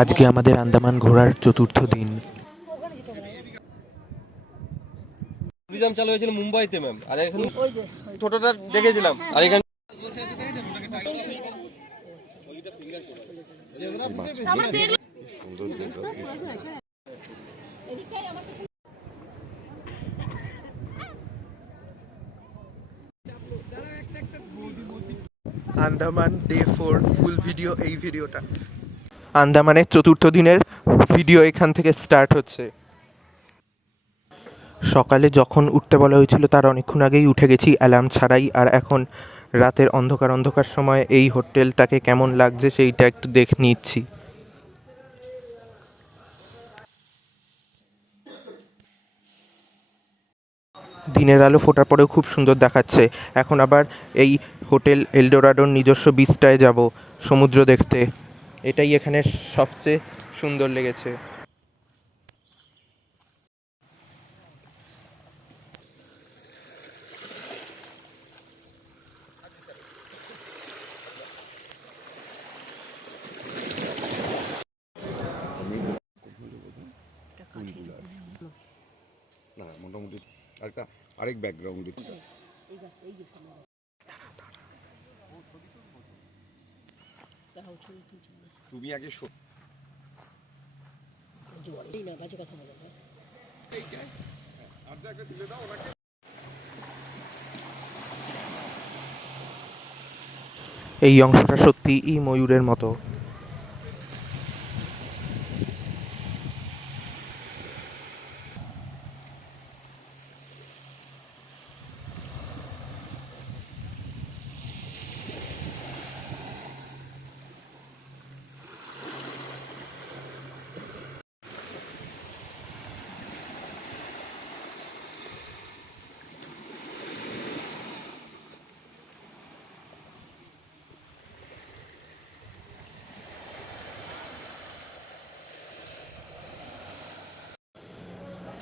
আজকে আমাদের আন্দামান ঘোরার চতুর্থ দিন। ট্যুরিজম চালু হয়েছিল মুম্বাইতে ম্যাম, আর এখন ছোটটা দেখেছিলাম, আর এখানে আন্দামান ডে 4 ফুল ভিডিও, এই ভিডিওটা আন্দামানের চতুর্থ দিনের ভিডিও এখান থেকে স্টার্ট হচ্ছে। সকালে যখন উঠতে বলা হয়েছিল তার অনেকক্ষণ আগেই উঠে গেছি অ্যালার্ম ছাড়াই, আর এখন রাতের অন্ধকার অন্ধকার সময় এই হোটেলটাকে কেমন লাগছে সেইটা একটু দেখে নিচ্ছি। দিনের আলো ফোটার পরেও খুব সুন্দর দেখাচ্ছে। এখন আবার এই হোটেল এলডোরাডোর নিজস্ব বিচটায় যাব সমুদ্র দেখতে। এটাই এখানে সবচেয়ে সুন্দর লেগেছে। না মোটামুটি একটা আরেক ব্যাকগ্রাউন্ডে তুমি আগে এই অংশটা সত্যিই ময়ূরের মতো।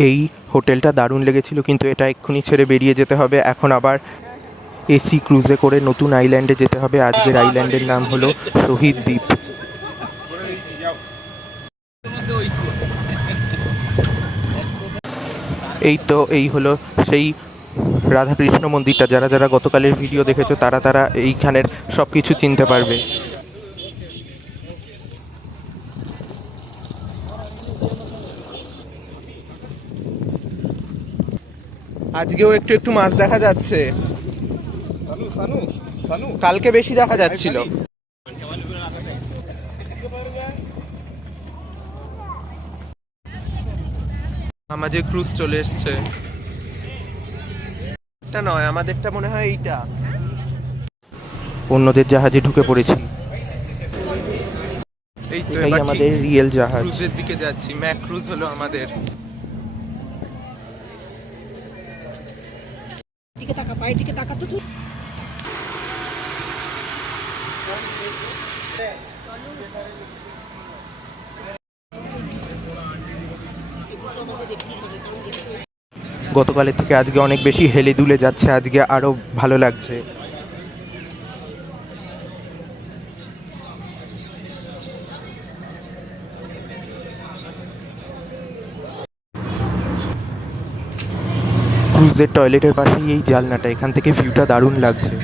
এই হোটেলটা দারুণ লেগেছিল, কিন্তু এটা এক্ষুনি ছেড়ে বেরিয়ে যেতে হবে। এখন আবার এসি ক্রুজে করে নতুন আইল্যান্ডে যেতে হবে। আজকের আইল্যান্ডের নাম হলো শহীদ দ্বীপ। এই হলো সেই রাধাকৃষ্ণ মন্দিরটা। যারা যারা গতকালের ভিডিও দেখেছো তারা তারা এইখানের সব কিছু চিনতে পারবে। আজকেও একটু একটু মাছ দেখা যাচ্ছে, কালকে বেশি দেখা যাচ্ছিল। আমাদের ক্রুজ চলে এসছে। এটা নয়, আমাদেরটা মনে হয় এইটা। অন্যদের জাহাজে ঢুকে পড়েছি। এই তো আমাদের রিয়েল জাহাজ। ক্রুজের দিকে যাচ্ছি। ম্যাক ক্রুজ হলো আমাদের। দিকে তাকা, পায়ের দিকে তাকা তো। গতকালের থেকে আজকে অনেক বেশি হেলে দুলে যাচ্ছে, আজকে আরো ভালো লাগছে। ক্রুজের টয়লেটের পাশেই এই জালনাটা, এখান থেকে ভিউটা দারুণ লাগছে।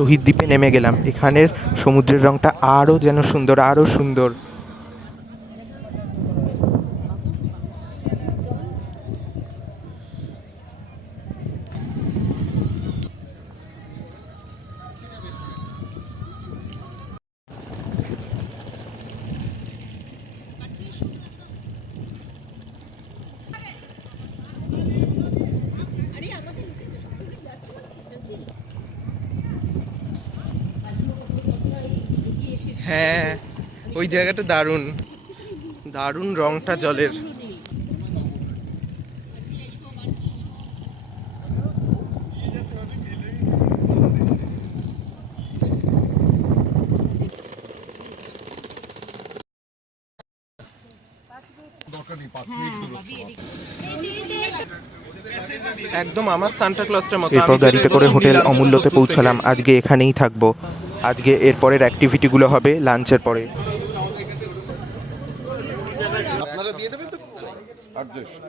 শহীদ দ্বীপে নেমে গেলাম। এখানের সমুদ্রের রঙটা আরও যেন সুন্দর, আরও সুন্দর। হ্যাঁ, ওই জায়গাটা দারুণ, দারুণ রংটা জলের। একদম আমার সান্টা ক্লজটার মতো। এরপর গাড়িতে করে হোটেল অমূল্যতে পৌঁছালাম। আজকে এখানেই থাকবো। আজকে এরপরের অ্যাক্টিভিটিগুলো হবে লাঞ্চের পরে। আপনারা দিয়ে দেবেন তো? অ্যাডজাস্ট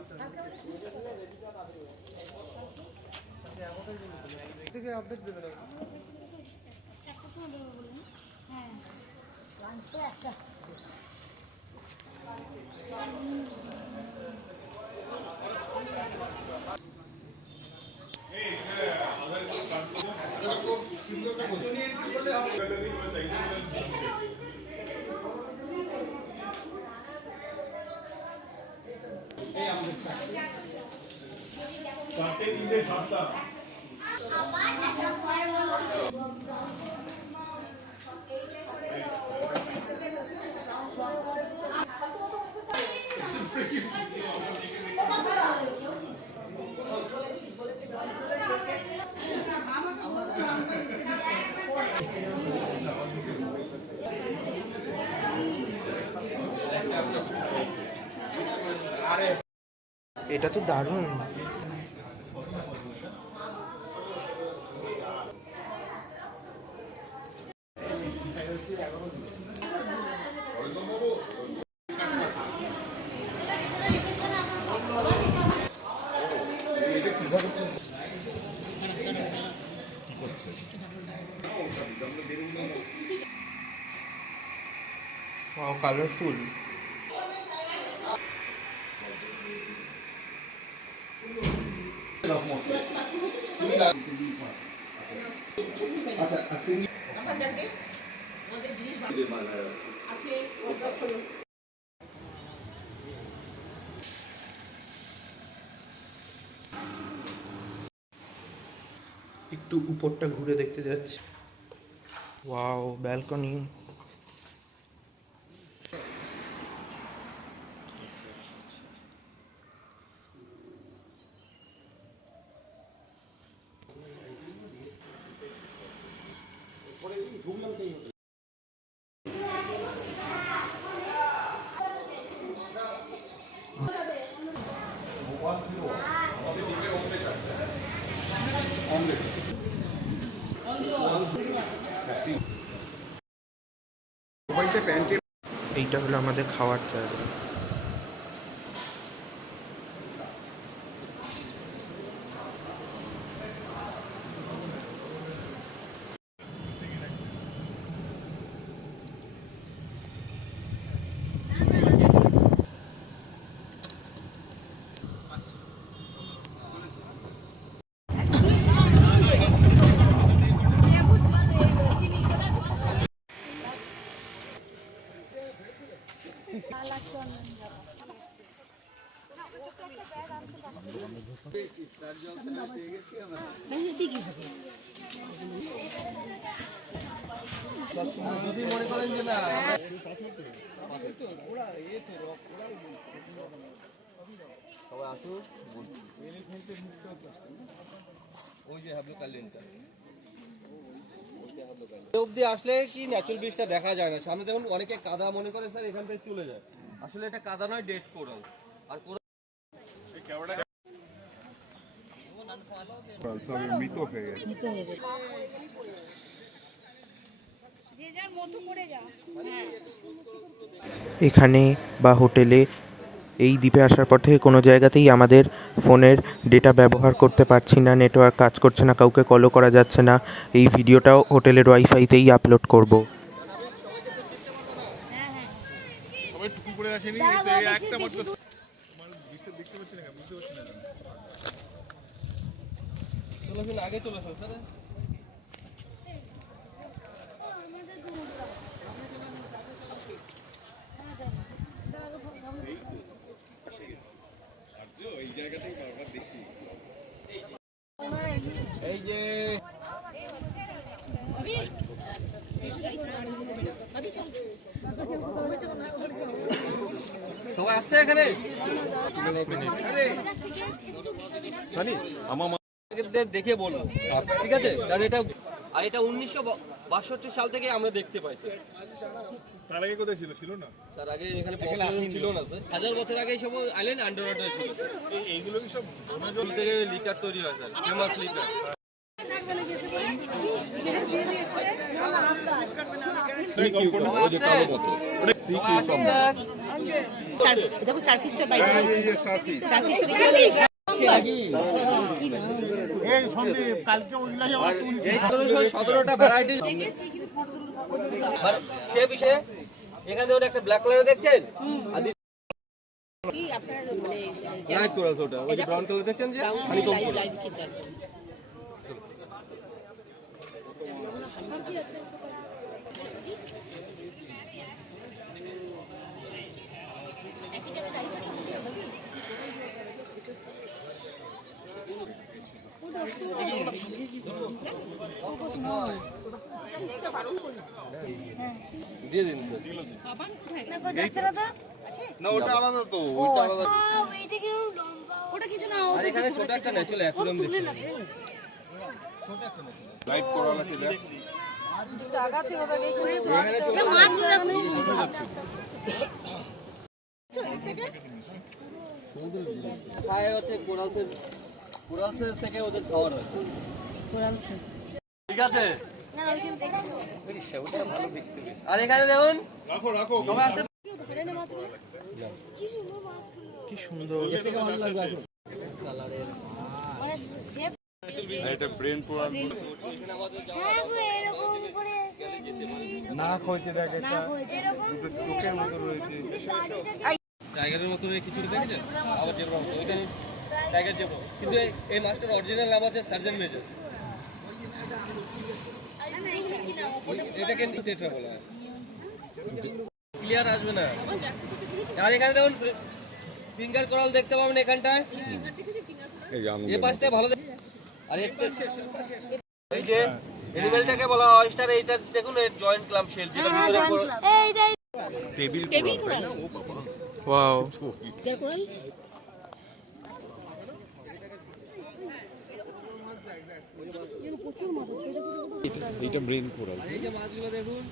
এটা তো দারুণ। Wow, colorful. একটু উপরটা ঘুরে দেখতে যাচ্ছি। Wow, balcony. এইটা হলো আমাদের খাওয়ার জায়গা। যদি মনে করেন যে না অব্দি আসলে কি ন্যাচুরাল ব্রিজটা দেখা যায় না। সামনে দেখুন অনেকে কাদা মনে করে স্যার এখান থেকে চলে যায়, আসলে এটা কাদা নয়, ডেড কোরাল। আর মৃত হয়ে গেছে। এখানে বা হোটেলে এই দ্বীপে আসার পর থেকে কোনো জায়গাতেই আমাদের ফোনের ডেটা ব্যবহার করতে পারছি না, নেটওয়ার্ক কাজ করছে না, কাউকে কলও করা যাচ্ছে না। এই ভিডিওটাও হোটেলের ওয়াইফাইতেই আপলোড করব। সবাই টুপি পরে আসেনি একটা মাত্র তোমার বৃষ্টি দেখতে পাচ্ছি না বুঝতে পারছি না চলো ফির আগে চলে আসো স্যার এই যে সবাই আসছে এখানে দেখে বলবো ঠিক আছে কারণ এটা আর এটা 1962 সাল থেকে আমরা দেখতে পাই স্যার তার আগে কোথায় ছিল ছিল না তার আগে এখানে পপুলেশন ছিল না স্যার 1000 বছর আগে সব আইল্যান্ড আন্ডার ওয়াটার ছিল এইগুলো কি সব জল থেকে লিকার তৈরি হয় স্যার ফেমাস লিকার দেখো সার্ফিসটা বাইরে সার্ফিসটা দেখে এই সন্দীপ কালকে ওইগুলাই আমার এই 17টা ভ্যারাইটি সে বিষয়ে এখানে দেখুন একটা ব্ল্যাক কালার দেখছেন আর কি আপনার মানে লাইট কোরাল ওটা ওই যে ব্রাউন কালার দেখছেন যে হানিকম লাইভ কিন্তু একদম দিয়ে দিন স্যার না ওটা আলাদা তো ওইটা আলাদা ওটা কিছু না আর এখানে ছোট একটা ন্যাচুরাল অ্যাকুয়ারিয়াম দেখুন লাইট করা আছে দেখ খায় হচ্ছে কোরালসের থেকে ওদের খাওয়ার হচ্ছে ঠিক আছে আর এখানে দেখুন রাখো রাখো সবাই আসছে কি সুন্দর। এটা ব্রেন পুরা নাক হইতে দেখ একটা দুটো চোখের মতো রয়েছে টাইগারের মতো কিছু দেখেছেন আবার যেরকম ওইখানে টাইগার যাবো কিন্তু এই মাছটার অরিজিনাল নাম আছে সার্জন মেজর এটাকে টেট্রা বলা হয় ক্লিয়ার আসবে না আর এখানে দেখুন ফিঙ্গার কোরাল দেখতে পাবেন এখানটায় এই পাশটায় ভালো আর এই যে এনিমেলটাকে বলা হয় অয়েস্টার এইটা দেখুন এর জয়েন্ট ক্লাম শেল যেটা ভিতরে টেবিল কোরাল ওয়াও। কোরাল এটা ব্রেন কোরাল এই যে মাছগুলো দেখুন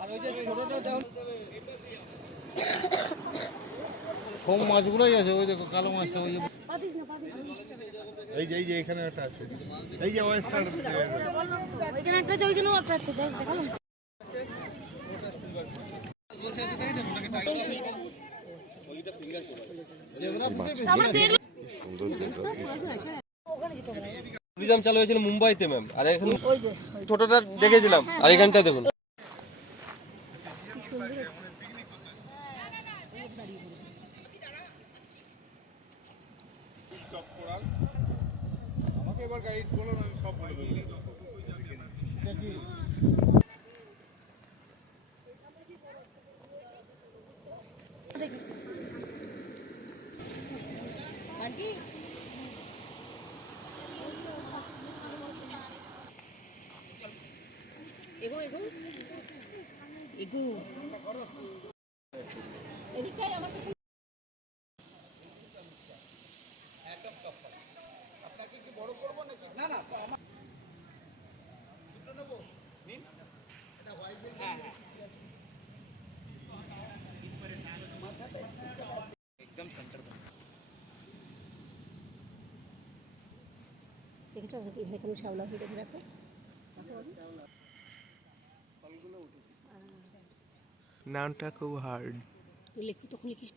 আর ওই যে ছোটটা দেখুন সব মাছগুলোই আছে ওই দেখো কালো মাছটা ওই এই যে এখানে একটা আছে এই যে ওয়েস্টার ওইখানে একটা আছে ওইখানেও একটা আছে দেখালাম আমরা দেখলাম ট্যুরিজম চালু হয়েছিল মুম্বাইতে ম্যাম আর এখন ছোটটা দেখেছিলাম আর এখানটা দেখুন আমাকে এবার গাইড করো না আমি সব বলে দেবো আন্টি এগো এগো এগো এদিকে আমার কাছে দেখছো এখানে শ্যাওলা হয়ে দেখে রাখো নামটা খুব হার্ড। লেখো তখন লিখিস।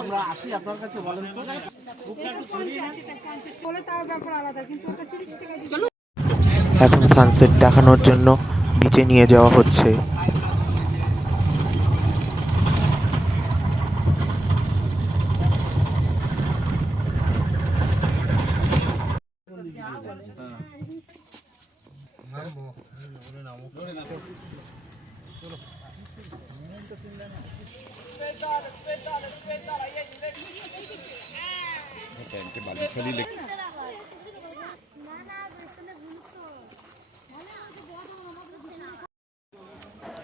আমরা আসি আপনার কাছে বলেন তো। এখন সানসেট দেখানোর জন্য বিচে নিয়ে যাওয়া হচ্ছে।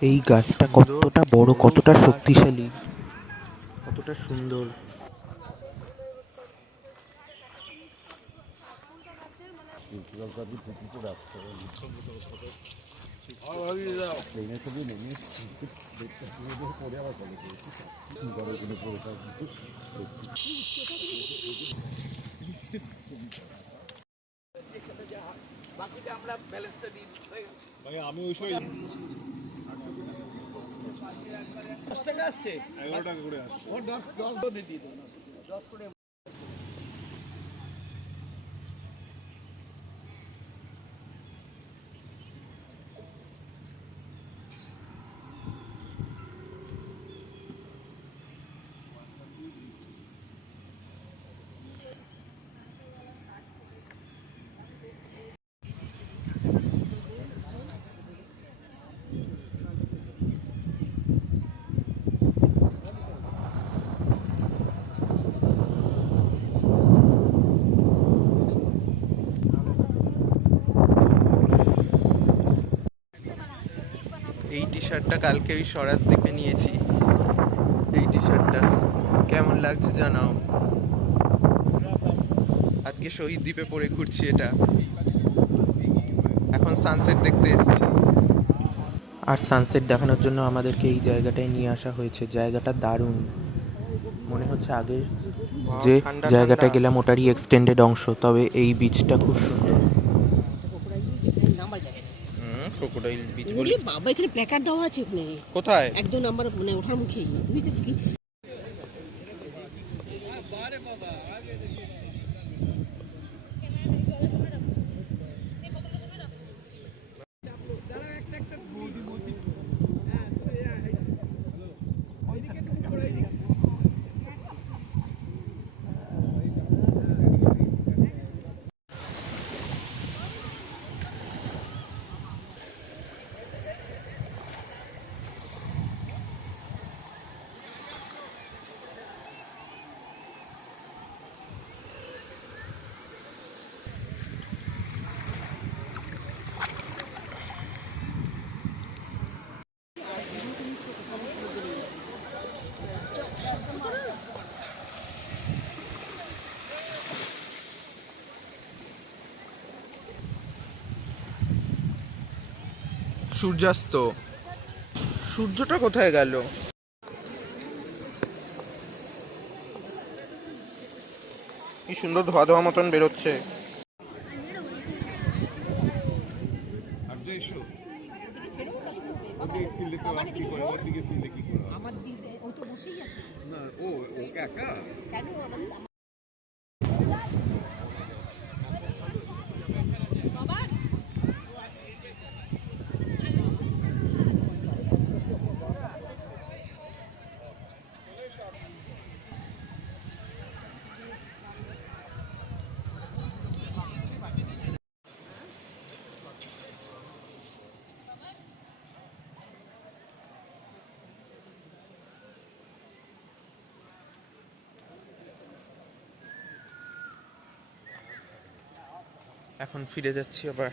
এই গাছটা কতটা বড়, কতটা শক্তিশালী, কতটা সুন্দর। ভাই আমি ওই সময় 11 টাকা করে আসছে। এই টি শার্টটা কালকে ওই স্বরাজ দ্বীপে নিয়েছি। এই টি শার্টটা কেমন লাগছে জানাও। আজকে শহীদ দ্বীপে পরে ঘুরছি এটা। এখন সানসেট দেখতে এসেছি। আর সানসেট দেখানোর জন্য আমাদেরকে এই জায়গাটায় নিয়ে আসা হয়েছে। জায়গাটা দারুণ, মনে হচ্ছে আগের যে জায়গাটা গেলাম ওটারই এক্সটেন্ডেড অংশ, তবে এই বিচটা খুব সুন্দর। ক্রোকোডাইল বিচ বলি বাবা, এখানে প্ল্যাকার্ড দেওয়া আছে ওখানে। কোথায়? 1-2 নাম্বার মানে ওঠার মুখেই। তুই তো কি সূর্যাস্ত। সূর্যটা কোথায় গেল? কি সুন্দর ধোয়া ধোয়া মতন বেরোচ্ছে। না ও একা এখন ফিরে যাচ্ছি আবার।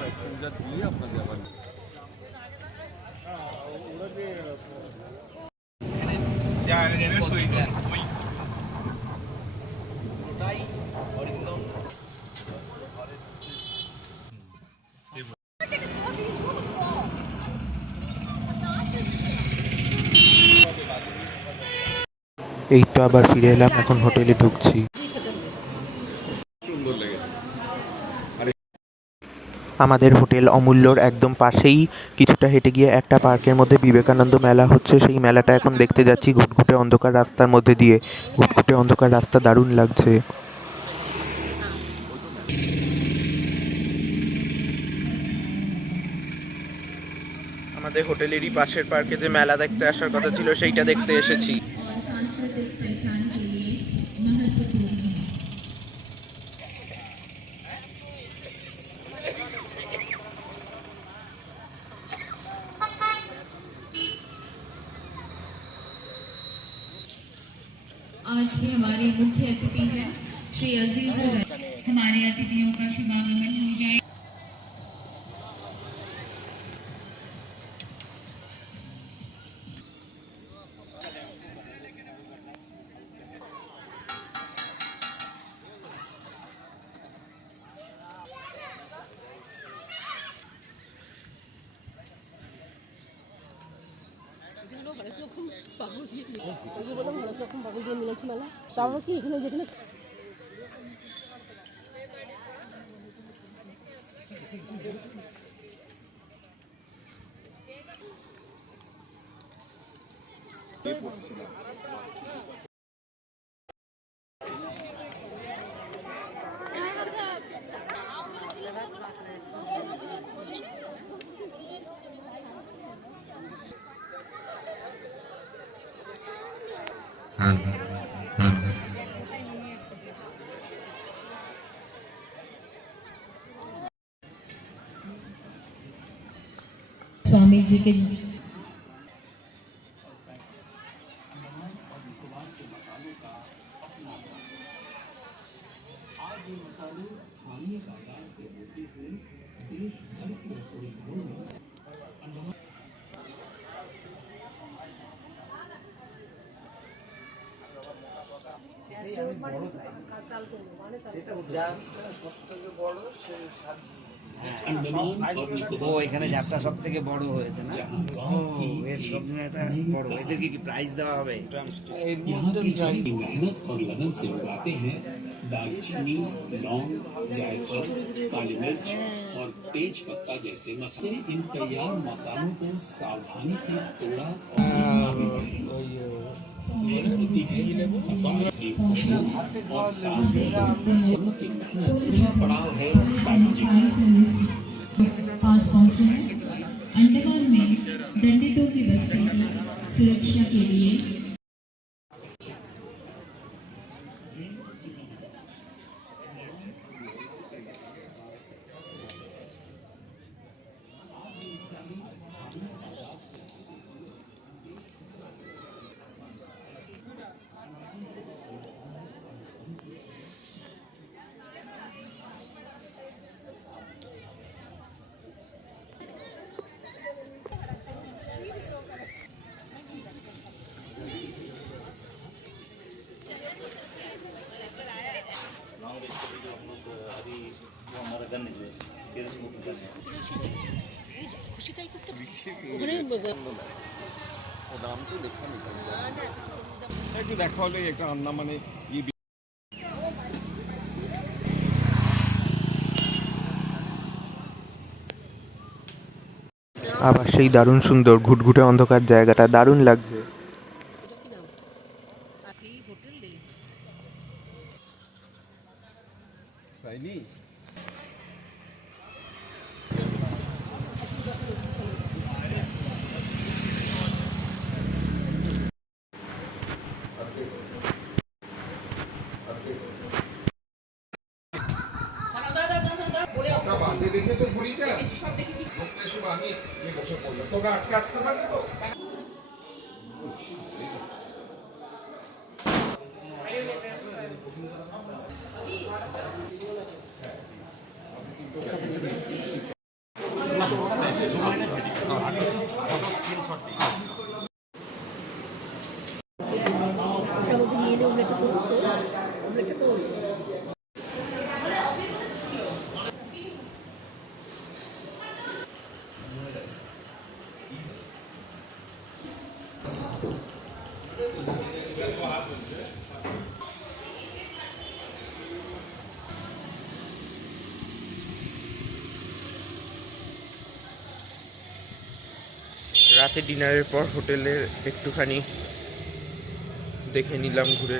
প্যাসেঞ্জার দিলে আপনাদের আবার এই তো আবার ফিরে এলাম, এখন হোটেলে ঢুকছি। সুন্দর লেগেছে। আমাদের হোটেল অমূল্যর একদম পাশেই কিছুটা হেঁটে গিয়ে একটা পার্কের মধ্যে বিবেকানন্দ মেলা হচ্ছে, সেই মেলাটা এখন দেখতে যাচ্ছি ঘুটঘুটে অন্ধকার রাস্তার মধ্যে দিয়ে। ঘুটঘুটে অন্ধকার রাস্তা দারুণ লাগছে। আমাদের হোটেলেরই পাশের পার্কে যে মেলা দেখতে আসার কথা ছিল সেইটা দেখতে এসেছি। सांस्कृतिक पहचान के लिए महत्वपूर्ण है। आज के हमारे मुख्य अतिथि हैं श्री अजीजुर। हमारे अतिथियों का शुभागमन हो जाए। स्वामी जी के ও এখানে যাত্রা সব থেকে বড় হয়েছে না? ও এর সব এটা বড়, এদেরকে কি প্রাইজ দেওয়া হবে? यहाँ की जो मेहनत और लगन से उगाते हैं दालचीनी, लौंग, जायफल, काली मिर्च और तेज पत्ता जैसे मसाले। इन तैयार मसालों को सावधानी से तोड़ा और आगे बढ़े। ये होती है सफाई की खुशबू और ताजगी। सबों की मेहनत का पड़ाव है बाबू जी। पास पहुंचे हैं। अंडमान में दंडितों की बस्ती की सुरक्षा के लिए একটু দেখা হলে একটা রান্না মানে আবার সেই দারুণ সুন্দর ঘুটঘুটে অন্ধকার জায়গাটা দারুণ লাগছে। ওটা বাঁধে দেখে তো ঘুড়িটা লোকটা এসে আমি বসে পড়লো, তোরা আটকে আসতে পারবে তো? রাতে ডিনারের পর হোটেলের একটুখানি দেখে নিলাম ঘুরে।